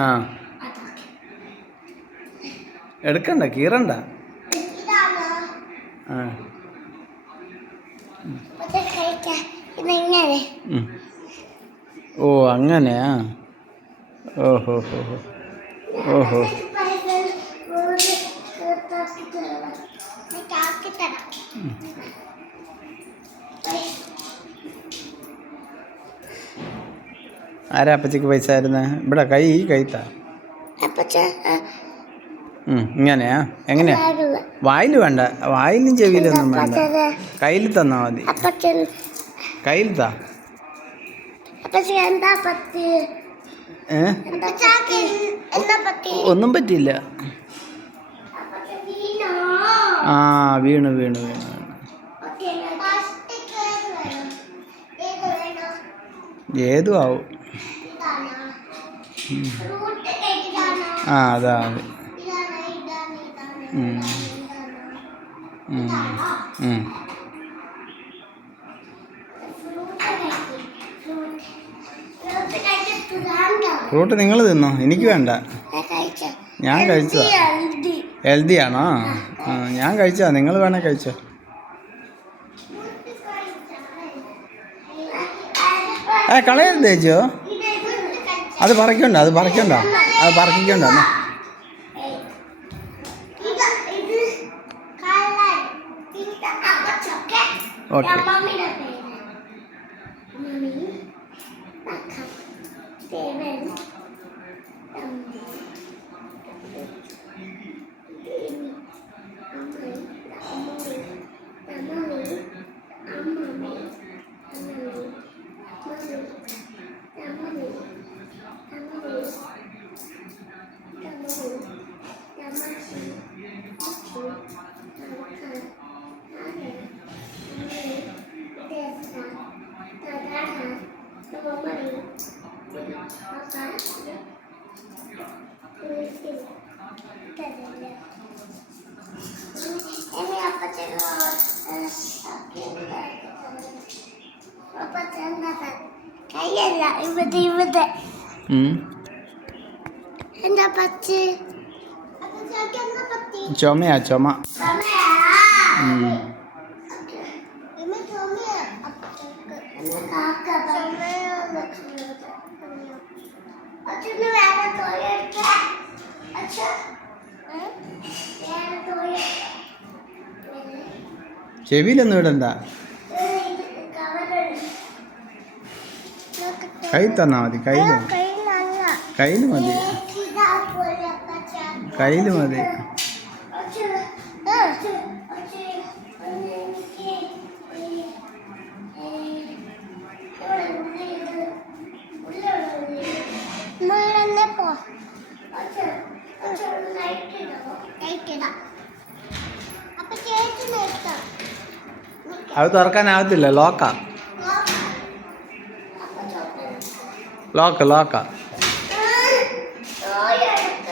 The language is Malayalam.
ആ എടുക്കണ്ട കീറണ്ട. ആ ഓ അങ്ങനെയാ. ഓഹോ ഹോ ഹോ ഓഹോ. ആരാ അപ്പച്ചക്ക് പൈസ ആയിരുന്നേ? ഇവിടെ കൈത്താ. ഇങ്ങനെയാ? എങ്ങനെയാ? വായിൽ വേണ്ട, വായിലും ചെവിയിലൊന്നും വേണ്ട, കയ്യിൽ തന്നാ മതി. കയ്യിൽ താ. ഒന്നും പറ്റിയില്ല. ആ വീണു. ഏതും ആവും. ആ അതാ മതി. ഫ്രൂട്ട് നിങ്ങൾ തിന്നോ, എനിക്ക് വേണ്ട. ഞാൻ കഴിച്ചോ? ഹെൽത്തി ആണോ? ഞാൻ കഴിച്ചോ, നിങ്ങൾ വേണേ കഴിച്ചോ. കളയരുത് ചേച്ചോ. അത് പറിക്കണ്ട. ഓക്കെ. ചുമയാ ചുമ. ചെവിയിലൊന്നും ഇടണ്ട, കൈ തന്നാ മതി. കയ്യിൽ മതി. അത് തുറക്കാനാവത്തില്ല, ലോക്കാ.